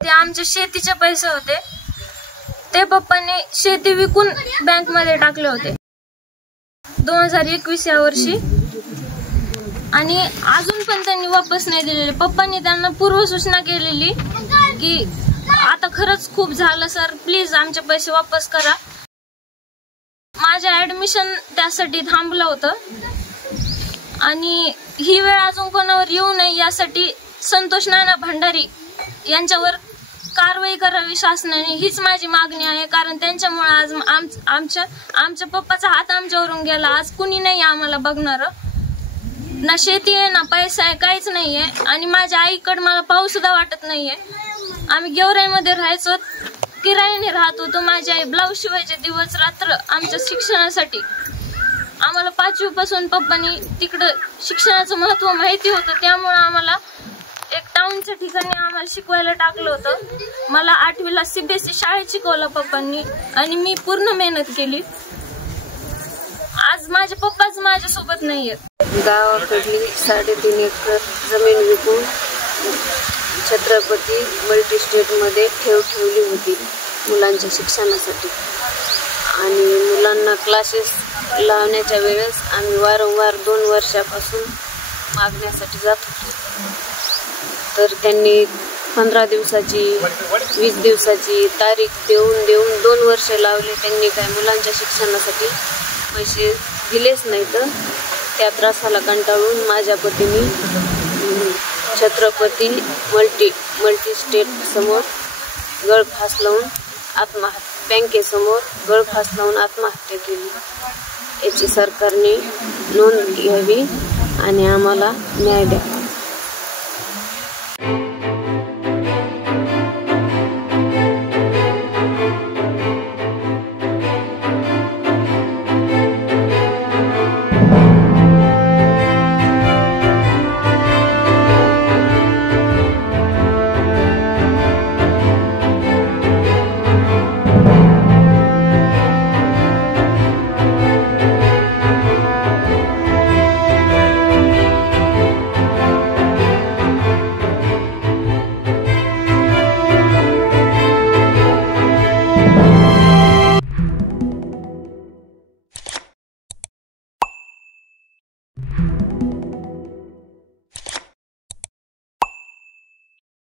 ते आमच्या शेतीचे पैसे होते, ते पप्पांनी शेती विकून बँक मध्ये टाकले होते 2021 या वर्षी, आणि अजून पण त्यांनी वापस नाही दिलेले। पप्पांनी त्यांना पूर्वसूचना केलेली की आता खरंच खूप झालं सर, प्लीज आमचे पैसे वापस करा। माझे ऍडमिशन त्यासाठी थांबलं होतं आणि ही वेळ अजून कोणावर येऊ नये यासाठी संतोष नाना भंडारी यांच्यावर कारवाई करावी शासनाने, हीच माझी मागणी आहे। कारण त्यांच्यामुळे आज आमच्या पप्पाचा हात आमच्यावरून गेला। आज कुणी नाही आम्हाला बघणार, ना शेती आहे ना पैसा आहे, काहीच नाहीये। आणि माझ्या आईकडे मला पाऊस सुद्धा वाटत नाहीये। आम्ही गेवराईमध्ये राहायचो, किरायाने राहत होतो। माझी आई ब्लाऊज शिवायचे दिवस रात्र आमच्या शिक्षणासाठी। आम्हाला 5वी पासून पप्पांनी तिकडं शिक्षणाचं महत्त्व माहिती होतं, त्यामुळे आम्हाला एक टाउनच्या ठिकाणी आम्हाला शिकवायला टाकलं होतं। मला 8वीला CBSE शाळेत शिकवलं पप्पांनी आणि मी पूर्ण मेहनत केली। आज माझे पप्पाच माझ्यासोबत नाहीयेत। गावाकडली 3.5 एकर जमीन विकून छत्रपती मल्टीस्टेट मध्ये ठेवली होती मुलांच्या शिक्षणासाठी, आणि मुलांना क्लासेस लावण्याच्या वेळेस आम्ही वारंवार 2 वर्षापासून मागण्यासाठी जात होतो। तर त्यांनी 15 दिवसाची 20 दिवसाची तारीख देऊन 2 वर्ष लावले। त्यांनी काय मुलांच्या शिक्षणासाठी पैसे दिलेच नाही। तर त्या त्रासाला कंटाळून माझ्या पतीने छत्रपती मल्टीस्टेट समोर गळफास लावून बँकेसमोर गळफास लावून आत्महत्या केली। याची सरकारने नोंद घ्यावी आणि आम्हाला न्याय द्यावा।